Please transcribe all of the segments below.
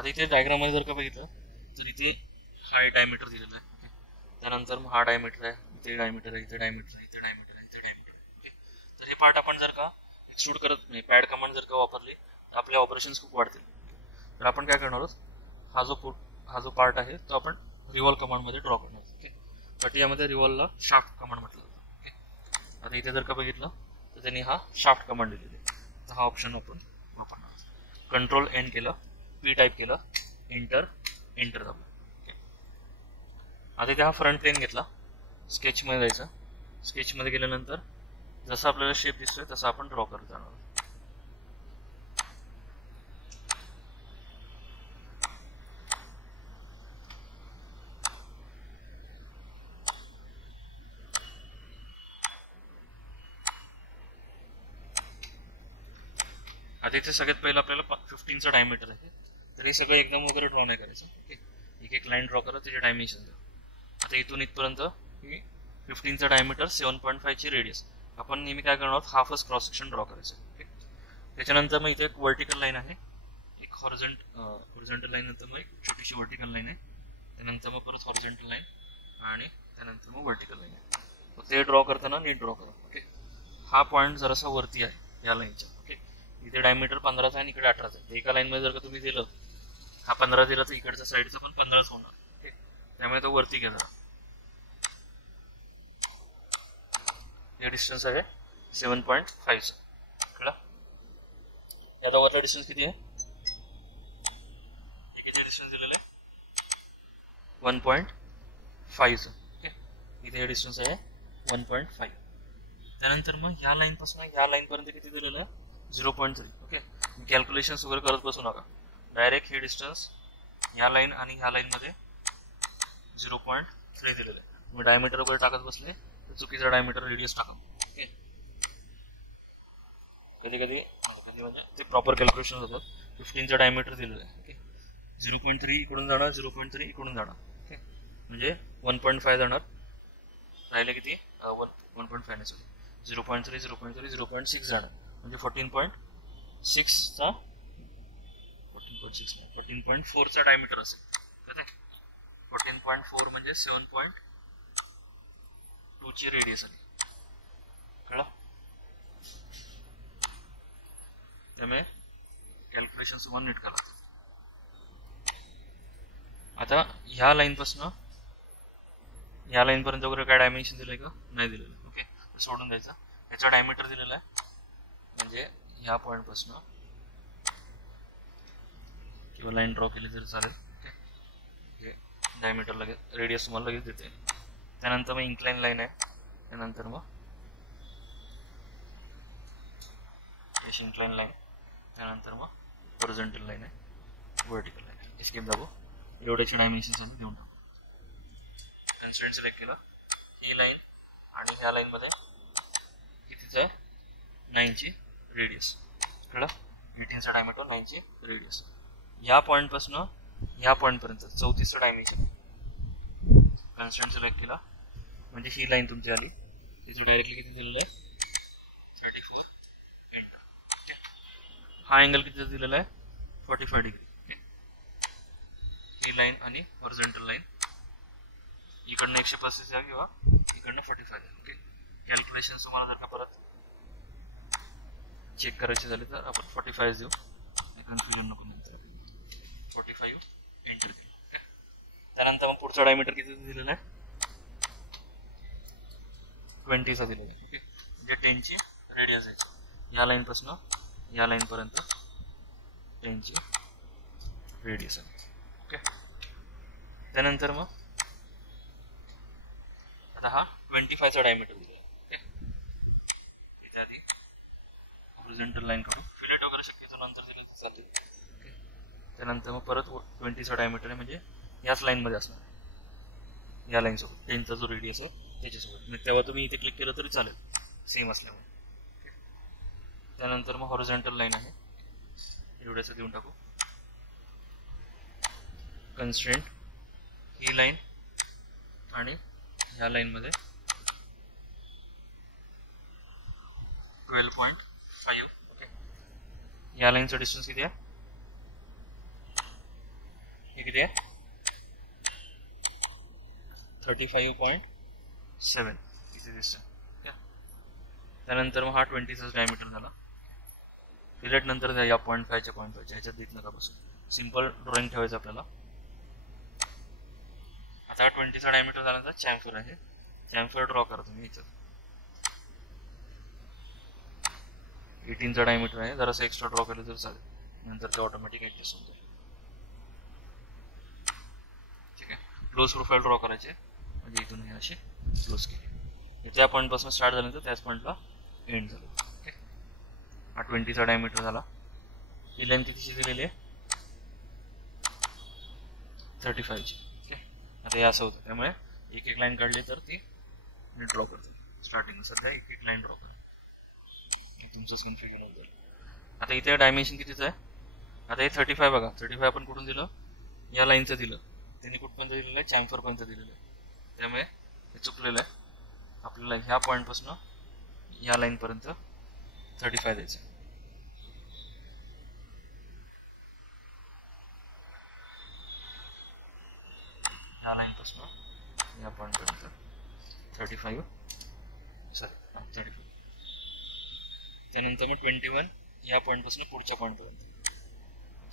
आता इथे डायग्राममध्ये जर का बघितलं तर इथे हा डायमीटर दिलेला आहे. ओके, त्यानंतर मग हा डायमीटर आहे, इथे डायमीटर आहे, इथे डायमीटर आहे, इथे डायमीटर आहे, इथे डायमीटर आहे. ओके, तर हे पार्ट आपण जर का एक्सट्रूड करत नाही, पॅड कमांड जर का वापरली तर आपले ऑपरेशन्स खूप वाढतील. तर आपण काय करणार आहोत, हा जो पार्ट आहे तो आपण रिव्हॉल्व कमांडमध्ये ड्रॉ करणार आहोत. ओके, बट यामध्ये रिव्हॉल्वला शाफ्ट कमांड म्हटलं जातं. ओके, आता इथे जर का बघितलं तर त्यांनी हा शाफ्ट कमांड दिलेली आहे. तर हा ऑप्शन आपण वापरणार आहोत. कंट्रोल एन केलं, पी टाईप केलं, एंटर दाबलं. ओके, आता इथे हा फ्रंट प्लेन घेतला, स्केचमध्ये जायचं. स्केचमध्ये गेल्यानंतर जसं आपल्याला शेप दिसतोय तसं आपण ड्रॉ करत जाणार. आता इथे सगळ्यात पहिलं आपल्याला 15चा डायमीटर आहे, तर हे सगळं एकदम वगैरे ड्रॉ नाही करायचं. ओके, एक एक लाईन ड्रॉ करा, त्याचे डायमेन्शन द्या. आता इथून इथपर्यंत ही 15चा डायमीटर, 7.5 ची रेडियस. आपण नेहमी काय करणार आहोत, हाफच क्रॉस सेक्शन ड्रॉ करायचं. ओके, त्याच्यानंतर मग इथे एक व्हर्टिकल लाईन आहे, एक हॉरिझॉन्टल लाईन, नंतर मग एक छोटीशी व्हर्टिकल लाईन आहे, त्यानंतर मग परत हॉरिझॉन्टल लाईन आणि त्यानंतर मग व्हर्टिकल लाईन आहे. ते ड्रॉ करताना नीट ड्रॉ करा. ओके, हा पॉईंट जरासा वरती आहे या लाईनच्या. ओके, इथे डायमीटर 15चा आहे आणि इकडे 18चा आहे. एका लाईनमध्ये जर का तुम्ही दिलं, हा 15 दिला तर इकडच्या साईडचा पण 15च होणार. ओके, त्यामुळे तो वरती घ्या जरा. हे डिस्टन्स आहे 7.5. कळलं? या दोघांचा डिस्टन्स किती आहे? हे किती डिस्टन्स दिलेलं आहे? 1.5. ओके, इथे हे डिस्टन्स आहे 1.5. त्यानंतर मग ह्या लाईन पासून ह्या लाईन पर्यंत किती दिलेलं आहे? 0.3. ओके, कॅल्क्युलेशन्स वगैरे करत बसू नका, डायरेक्ट हे डिस्टन्स ह्या लाईन आणि ह्या लाईन मध्ये 0.3 दिलेलं आहे. तुम्ही डायमीटर वगैरे टाकत बसले तर चुकीचा डायमीटर रेडियस टाका. ओके, कधी कधी म्हणजे ते प्रॉपर कॅल्क्युलेशन होतात. 15चा डायमीटर दिलेलं आहे. ओके, 0.3 इकडून जाणार, 0.3 इकडून जाणार. ओके, म्हणजे 1.5 जाणार, राहिले किती? 1.5 नाही, सॉरी 0.3, 0.3, 0.6 जाणार, म्हणजे 14.6चा 14.4चा डायमीटर असेल. कळते? 14.4 म्हणजे 7.2 ची रेडियस आली. कळलं? त्यामुळे कॅल्क्युलेशन तुम्हाला नीट करा. आता ह्या लाईन पासून ह्या लाईन पर्यंत वगैरे काय डायमेन्शन दिलंय का? नाही दिलेलं. ओके, सोडून द्यायचं. याचा डायमीटर दिलेला आहे, म्हणजे ह्या पॉईंट पासून किंवा लाईन ड्रॉ केली तरी चालेल. ओके, डायमीटर लगेच रेडियस तुम्हाला लगेच देते. त्यानंतर मग इन्क्लाइन लाईन आहे, त्यानंतर मग इन्क्लाइन लाईन, त्यानंतर मग हॉरिझॉन्टल लाईन आहे, व्हर्टिकल लाईन आहे. एस्केप दाबो, एवढ्याचे डायमेन्शन्स आम्ही देऊन टाकू. कन्स्ट्रेंट सिलेक्ट केलं, ही लाईन आणि ह्या लाईन मध्ये कितीच आहे? 9 ची रेडियस. कळलं? 18चा डायमीटर, 9 ची रेडियस. या पॉईंट पासून या पॉईंट पर्यंत 34चं डायमेन्शन. कन्स्ट्रेंट सिलेक्ट केला म्हणजे ही लाईन तुमची आली, तिची डायरेक्टली किती दिलेलं आहे? 34. हा अँगल किती दिलेला आहे? 45 डिग्री. ही लाईन आणि हॉरिझॉन्टल लाईन इकडनं 135 आहे किंवा इकडनं 45 आहे. ओके, कॅल्क्युलेशन तुम्हाला जर का परत चेक करायचे झाले तर आपण 45 देऊ, कन्फ्युजन नको. नंतर 45 एंटर केलं. ओके, त्यानंतर मग पुढचा डायमीटर किती दिलेला आहे? 20चा दिलेला आहे. ओके, म्हणजे 10 ची रेडियस आहे. या लाईन पासून या लाईन पर्यंत 10 ची रेडियस आहे. ओके, त्यानंतर मग आता हा 25चा डायमीटर दिलेला आहे. ओके, इथे आधी हॉरिझॉन्टल लाईन काढू, फिलेट वगैरे शक्यतो नंतर दिलं तर चालेल. ओके, त्यानंतर मग परत 20चा डायमीटर आहे, म्हणजे याच लाईन मध्ये असणार, या लाईन सोबत 10चा जो रेडियस आहे त्याच्यासोबत. तेव्हा तुम्ही इथे क्लिक केलं तरी चालेल, सेम असल्यामुळे. ओके, त्यानंतर मग हॉरिझॉन्टल लाईन आहे, एवढ्याचं देऊन टाकू. कन्स्ट्रेंट, ही लाईन आणि ह्या लाईन मध्ये 12.5. ओके, या लाईनचा डिस्टन्स किती आहे? हे किती आहे 35.7 इथे दिसतं. त्यानंतर मग हा 20चा डायमीटर झाला. फिलेट नंतर या 0.5च्या ह्याच्यात देत नका बसून, सिंपल ड्रॉइंग ठेवायचं आपल्याला. आता 20चा डायमीटर झाल्यानंतर चॅम्फर आहे, चॅम्फर ड्रॉ करा तुम्ही ह्याच्यात. 18चा डायमीटर आहे, जरासं एक्स्ट्रा ड्रॉ केलं तर चालेल, नंतर ते ऑटोमॅटिक ऍडजस्ट होऊन जाईल. ठीक आहे, क्लोज प्रोफाईल ड्रॉ करायचे, म्हणजे इथून हे अशी क्लोज केली. त्या पॉईंटपासून स्टार्ट झाल्यानंतर त्याच पॉईंटला एंड झालं. ओके, हा 20चा डायमीटर झाला. ही लेंथ कितीची दिलेली आहे 35ची. ओके, आता हे असं होतं, त्यामुळे एक एक लाईन काढली तर ती मी ड्रॉ करतो. स्टार्टिंग सध्या एक एक लाईन ड्रॉ करा, तुमचंच कन्फ्युजन होतं. आता इथे डायमेन्शन कितीचं आहे, आता हे 35 बघा, 35 आपण कुठून दिलं, या लाईनचं दिलं, त्यांनी कुठपर्यंत दिलेलं आहे चॅम्फरपर्यंत दिलेलं आहे, त्यामुळे हे चुकलेलं आहे. आपल्याला ह्या पॉईंटपासून या लाईनपर्यंत 35 द्यायचं. या लाईनपासून या पॉईंटपर्यंत 35. त्यानंतर मग 21 या पॉईंटपासून पुढच्या पॉईंटपर्यंत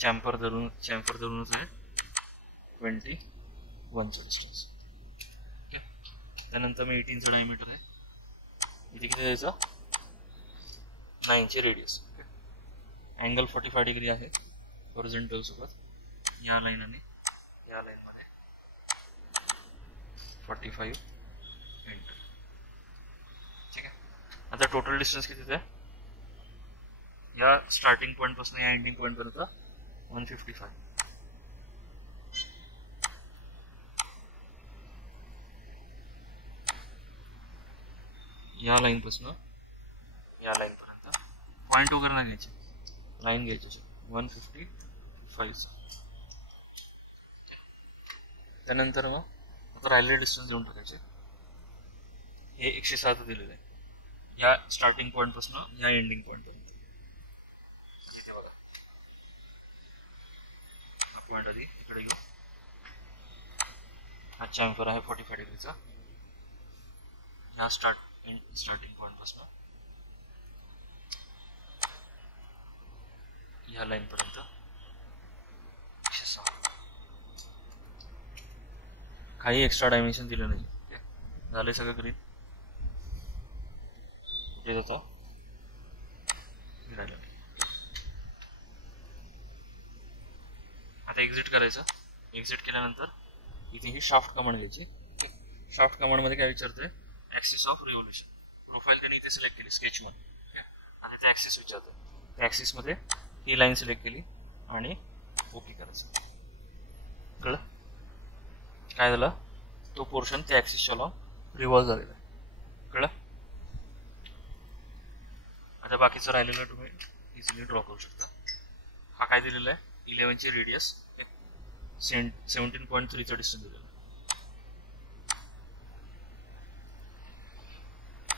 चॅम्फर धरूनच आहे 21चं डिस्टन्स. ओके, त्यानंतर मग 18चं डायमीटर आहे, इथे किती द्यायचं 9ची रेडियस. ओके, अँगल 45 डिग्री आहे हॉरिझॉन्टल सोबत, या लाईन आणि या लाईनमध्ये 45 एंटर. ठीक आहे, आता टोटल डिस्टन्स किती आहे, या स्टार्टिंग पॉईंट पासून या एंडिंग पॉईंट पर्यंत 155. या लाईन पासून या लाईन पर्यंत पॉईंट वगैरे नाही घ्यायचे, लाईन घ्यायची 155. त्यानंतर मग आता राहिलेले डिस्टन्स देऊन टाकायचे. हे 107 दिलेलं आहे, या स्टार्टिंग पॉईंट पासून या एंडिंग पॉईंट पर्यंत. पॉईंट आधी इकडे घेऊ, हा चॅम्फर आहे 45 डिग्रीचा, ह्या स्टार्टिंग पॉईंट पासून ह्या लाईन पर्यंत 106. काही एक्स्ट्रा डायमेन्शन दिलं नाही. झाले सगळं ग्रीन. हे जातो राहिलं. आता एक्झिट करायचं. एक्झिट केल्यानंतर इथे ही शाफ्ट कमांड घ्यायची. शाफ्ट कमांड मध्ये काय विचारतोय, ऍक्सिस ऑफ रिव्होल्यूशन. प्रोफाईल त्याने इथे सिलेक्ट केली स्केच 1 आणि ते ऍक्सिस विचारतोय. त्या ऍक्सिस मध्ये ही लाईन सिलेक्ट केली आणि ओके करायचं. कळलं काय झालं, तो पोर्शन त्या ऍक्सिसच्या लॉ रिव्हॉल्व झालेला आहे. कळलं. आता बाकीचं राहिलेलं तुम्ही इझिली ड्रॉ करू शकता. हा काय दिलेला आहे, 11ची रेडियस, 17.3चा डिस्टन्स दिलेला.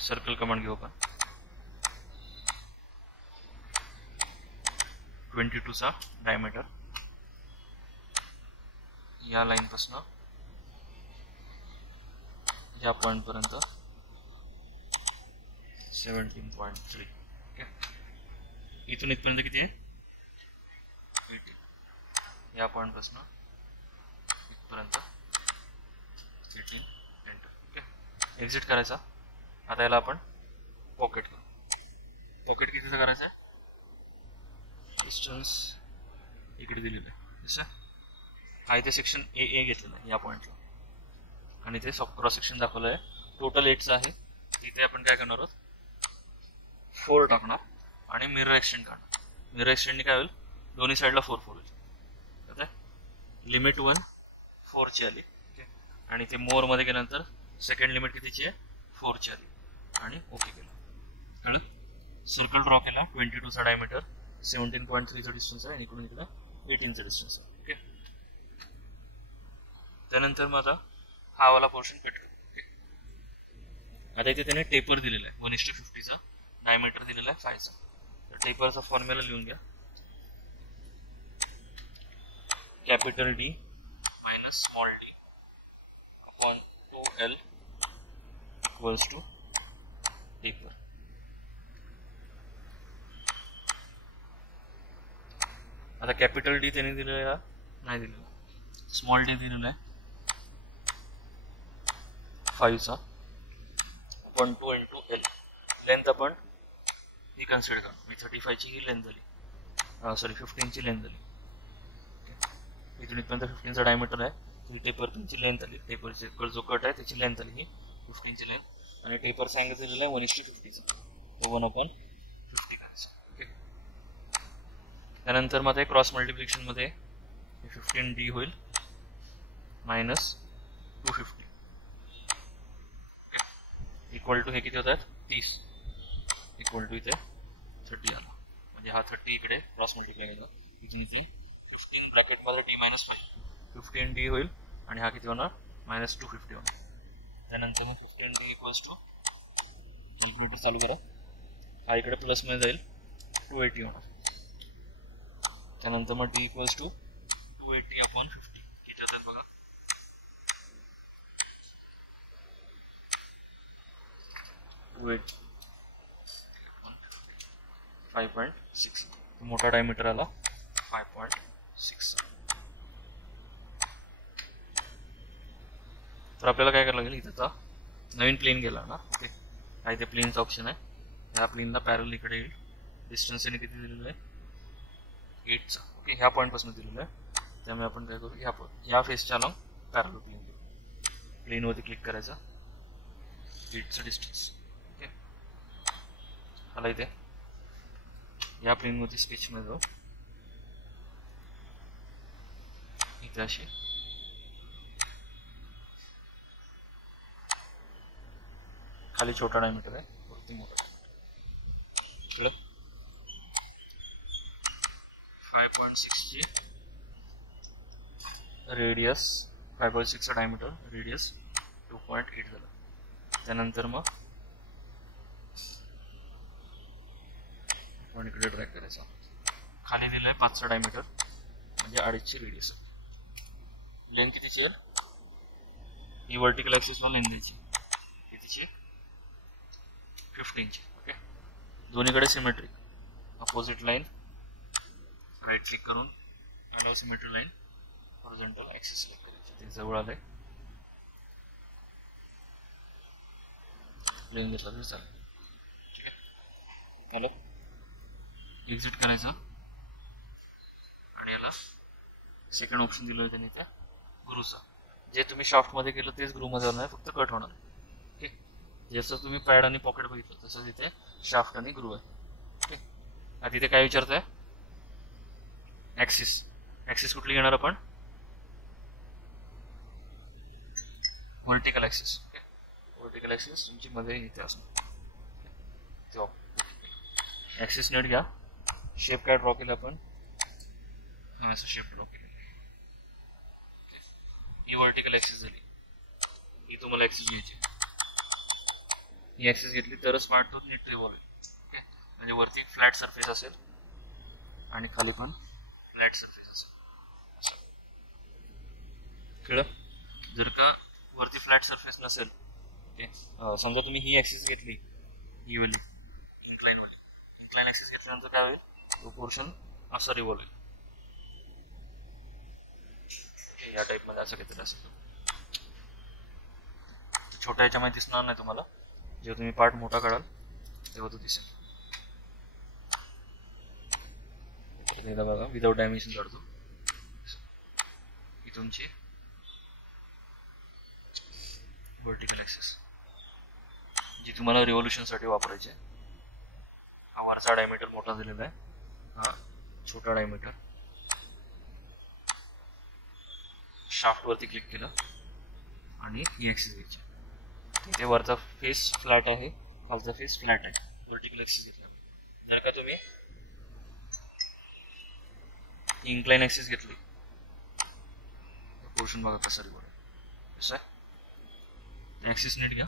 सर्कल कमांड घेऊ आपण. 22चा डायमीटर, या लाईन पासून या पॉइंट पर्यंत 17.3. ओके, इथून इथपर्यंत किती आहे 18. या पॉइंट पासून इथपर्यंत 18 एंटर. ओके, एक्झिट करायचा. आता याला आपण पॉकेट करू. पॉकेट कितीचं करायचं आहे, डिस्टन्स इकडे दिलेलं आहे. जसं हा इथे सेक्शन ए घेतलेलं आहे या पॉइंटला, आणि इथे क्रॉस सेक्शन दाखवलं आहे. टोटल 8चं आहे. इथे आपण काय करणार आहोत, 4 टाकणार आणि मिरर एक्सटेंड काढणार. मिरर एक्सटेंडने काय होईल, दोन्ही साईडला 4 होईल. आता लिमिट 1 4ची आली. आणि ते मोर मध्ये गेल्यानंतर सेकंड लिमिट कितीची आहे, 4ची आली आणि ओके केलं. कळलं. सर्कल ड्रॉ केला. 22चा डायमीटर, 17.3चा डिस्टन्स आहे आणि इकडून इकडे 18चा डिस्टन्स आहे. ओके, त्यानंतर मग आता हा वाला पोर्शन कट करू. ओके, आता इथे त्याने टेपर दिलेला आहे. 1:50चं डायमीटर दिलेला आहे 5चा. तर टेपरचा फॉर्म्युला लिहून घ्या. Capital D small D upon 2L equals to taper. आता कॅपिटल डी त्यांनी दिलेला आहे का नाही दिलेला, स्मॉल डी दिलेला आहे 5चा अपॉन 2 इंटू एल. लेंथ आपण ही कन्सिडर करा, मी 35ची ही लेंथ झाली, सॉरी 15ची लेंथ झाली. इथून इथपर्यंत 15चा डायमीटर आहे, तर टेपर पिनची लेंथ आली, टेपरची जो कट आहे त्याची लेंथ आली ही 15ची लेंथ, आणि टेपर सांगितलेलं आहे 1:50चा, तो 1/50 करायचा. ओके. त्यानंतर मग क्रॉस मल्टिप्लिकेशन मध्ये 15D होईल मायनस 250 इक्वल टू हे किती होतात 30 इक्वल टू इथे 30 आला, म्हणजे हा 30 इकडे क्रॉस मल्टिप्लाय केला, इथे 15 ब्रॅकेट मध्ये D - 5 15D होईल, आणि हा किती होणार -250 होणार. त्यानंतर 15D इक्वल्स टू कॉम्प्युटर चालू करा, हा इकडे प्लस मध्ये जाईल 280 होणार. त्यानंतर मग D इक्वल्स टू 280 अपॉन 50 किती होतात बघा 280 5.6, मोठा डायमीटर आला 5.6. तर आपल्याला काय करायला लागेल, इथे आता नवीन प्लेन गेला ना. ओके, हा इथे प्लेनचा ऑप्शन आहे, ह्या प्लेनला पॅरल इकडे येईल, डिस्टन्स याने किती दिलेलं आहे 8चा. ओके, ह्या पॉईंट पासून दिलेलं आहे, त्यामुळे आपण काय करू, ह्या फेसच्या अलॉंग पॅरल प्लेन घेऊ, प्लेनवरती क्लिक करायचा, 8चा डिस्टन्स. ओके, आला इथे या प्लेनवरती स्केच मध्ये जाऊ, इथे अशी खाली छोटा डायमीटर आहे, वरती मोठा डायमीटर. 5.6 ची रेडियस, 5.6 चा डायमीटर, रेडियस 2.8 झाला. त्यानंतर मग आपण इकडे ड्रॅग करायचा, खाली दिलंय 5चा डायमीटर, म्हणजे 2.5ची रेडियस. लेंथ कितीची आहे, ही वर्टिकल ऍक्सिसला लेंथ द्यायची, कितीची 15ची. ओके, दोन्हीकडे symmetric, opposite line right click करून allow symmetry line horizontal axis select करायची, ते जवळ आलंय, प्लेन घेतला तरी चालेल. ठीक आहे, हॅलो एक्झिट करायचं, आणि याला सेकंड ऑप्शन दिलं त्यांनी त्या ग्रूचा, जे तुम्ही शाफ्ट मध्ये केलं तेच ग्रू मध्ये होणार, फक्त कट होणार. ओके, जसं तुम्ही पॅड आणि पॉकेट बघितलं तसं तिथे शाफ्ट आणि ग्रू आहे. ओके, आता तिथे काय विचारतंय, ऍक्सिस, ऍक्सिस कुठली घेणार आपण, vertical axis. Okay, vertical axis तुमची मध्ये इथे असणार, ऍक्सिस नेट घ्या, शेप काय ड्रॉ केला आपण, असं शेप ड्रॉ केलेला, ही वर्टिकल ऍक्सिस झाली, ही तुम्हाला ऍक्सिस घ्यायची, ही ऍक्सिस घेतली तरच स्मार्ट टूथ नीट रिव्हॉल्व होईल. ओके, म्हणजे वरती फ्लॅट सरफेस असेल आणि खाली पण फ्लॅट सरफेस असेल, असं कळलं. जर का वरती फ्लॅट सरफेस नसेल, ओके, समजा तुम्ही ही ऍक्सिस घेतली, ही वाली इन्क्लाइन ऍक्सिस घेतल्यानंतर काय होईल, तो पोर्शन असा रिव्हॉल्व होईल, या टाइप मध्ये असं काहीतरी असेल. छोट्या याच्यामध्ये दिसणार नाही तुम्हाला, जेव्हा तुम्ही पार्ट मोठा काढाल तेव्हा तो दिसेल. एकदा बघा, विदाउट डायमेन्शन काढतो, ही तुमची वर्टिकल ऍक्सिस जी तुम्हाला रिव्होल्यूशन साठी वापरायची आहे. हा वरचा डायमीटर मोठा दिलेला आहे, हा छोटा डायमीटर. शाफ्ट वरती क्लिक केलं आणि ही ऍक्सिस घ्यायची, इथे वरचा फेस फ्लॅट आहे, खालचा फेस फ्लॅट आहे, वर्टिकल ऍक्सिस घेतला. जर का तुम्ही इन्क्लाइन ऍक्सिस घेतली, पोर्शन बघा कसा रिव्हॉल्व आहे, कसं आहे, ऍक्सिस नीट घ्या,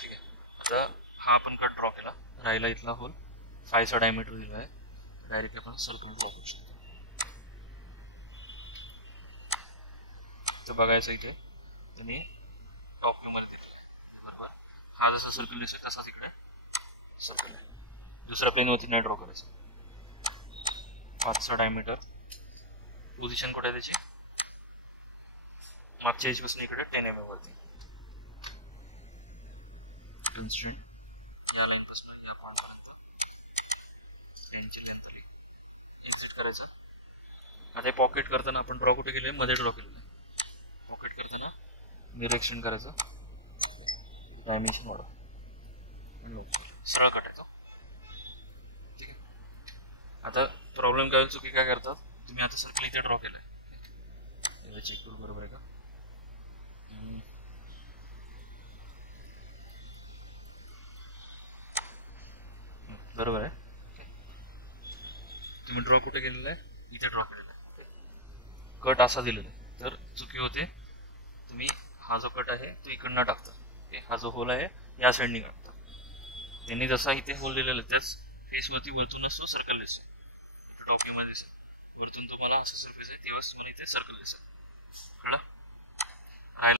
ठीक आहे. आता हा आपण कट ड्रॉ केला, राहिला इथला होल, 5चा डायमीटर दिला आहे, डायरेक्ट आपण सर्कल ड्रॉ करू शकतो. तर बघायचं इथे तुम्ही टॉप व्ह्यू मध्ये दिलेलं आहे बरोबर. हा जसा सर्कल दिसेल तसा तिकडे सर्कल आहे. दुसऱ्या प्लेन वरती नाही ड्रॉ करायचं. 5चा डायमीटर, पोझिशन कुठे आहे त्याची, मागच्या एज पासून इकडे 10 mm वरती. कन्स्ट्रेंट या लाईन पासून या पॉईंटपर्यंत प्लेनची लेंथ एक्झिट करायचं. आता पॉकेट करताना आपण ड्रॉ कुठे केलंय, मध्ये ड्रॉ केलेलं आहे. पॉकेट करताना मिरर एक्सटेंड करायचं, डायमेन्शन वाढवा, सरळ कटायचं. ठीक आहे. आता प्रॉब्लेम काय, चुकी काय करतात तुम्ही, आता सर्कल इथे ड्रॉ केलंय, चेक करू बरोबर आहे का. बरोबर आहे. तुम्ही ड्रॉ कुठे केलेला आहे, इथे ड्रॉ केलेला आहे, कट असा दिलेला आहे. तर चुकी होते, तुम्ही हा जो कट आहे तो इकडनं टाकता, हा जो होल आहे या साईडनी टाकता. त्यांनी जसा इथे होल दिलेला आहे त्याच फेसवरती वरतूनच तो सर्कल दिसेल, टॉप व्ह्यू मध्ये दिसेल. वरतून तुम्हाला असं सर्फेस आहे तेव्हाच तुम्हाला इथे सर्कल दिसेल. कळलं.